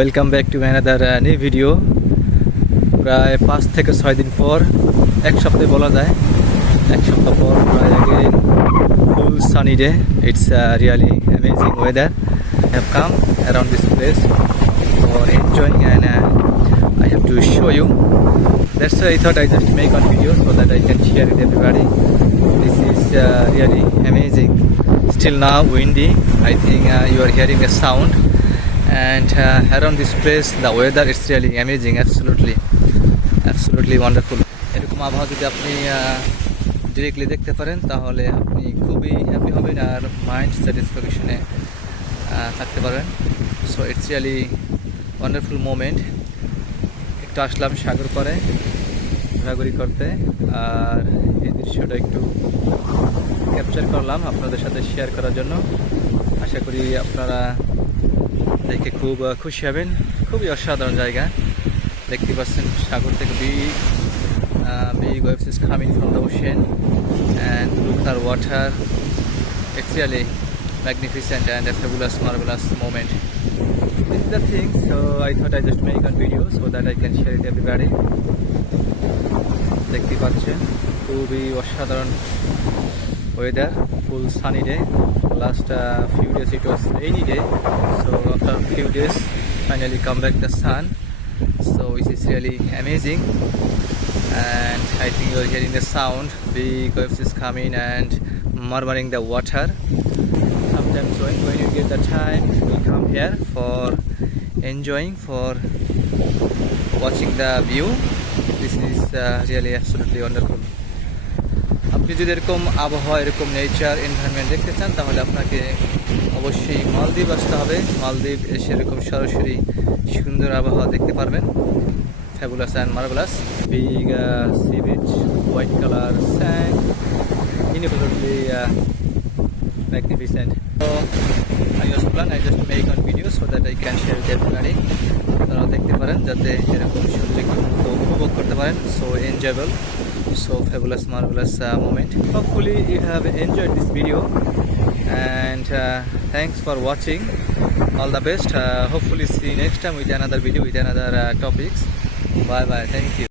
Welcome back to another new video. প্রায় 5 থেকে 6 দিন পর, এক সপ্তাহে বলা যায়, এক সপ্তাহ পর প্রায় again full sunny day. It's really amazing weather. I have come around this place for enjoying and I have to show you. That's why I thought I just make one video so that I can share with everybody. This is really amazing. Still now windy. I think you are hearing a sound. And around this place the weather is really amazing, absolutely wonderful. এরকম আবহাওয়া যদি আপনি directly দেখতে পারেন তাহলে আপনি খুবই happy হবেন আর মাইন্ড স্যাটিসফ্যাকশনে থাকতে পারবেন। So it's really wonderful moment. একটু আসলাম সাগর পাড়ে ঘোরাঘুরি করতে, আর এই দৃশ্যটা একটু ক্যাপচার করলাম আপনাদের সাথে শেয়ার করার জন্য। আশা করি আপনারা দেখে খুব খুশি হবেন। খুবই অসাধারণ জায়গা, দেখতে পাচ্ছেন সাগর থেকে big waves is coming from the ocean and look at water. It's really magnificent and a fabulous, marvelous moment. This is the thing, so I thought I just make a video so that I can share it with everybody. দেখতে পাচ্ছেন খুবই অসাধারণ weather, full sunny day. Last few days it was rainy day, so after a few days finally come back the sun. So it is really amazing, and I think you are hearing the sound. Big waves is coming and murmuring the water. Sometimes when you get the time, we come here for enjoying, for watching the view. This is really absolutely wonderful. আপনি যদি এরকম আবহাওয়া, এরকম nature environment দেখতে চান তাহলে আপনাকে অবশ্যই মালদ্বীপ আসতে হবে। মালদ্বীপ এসে এরকম সরাসরি সুন্দর আবহাওয়া দেখতে পারবেন। Fabulous and marvellous, big sea beach, white colour sand, inevitably magnificent. So I just make one video so that I can share with everybody. আপনারা দেখতে পারেন যাতে এরকম সুন্দর একটু মুহূর্ত উপভোগ করতে পারেন। So enjoyable, so fabulous, marvelous moment. Hopefully you have enjoyed this video, and thanks for watching. All the best. Hopefully see you next time with another video with another topics. Bye bye, thank you.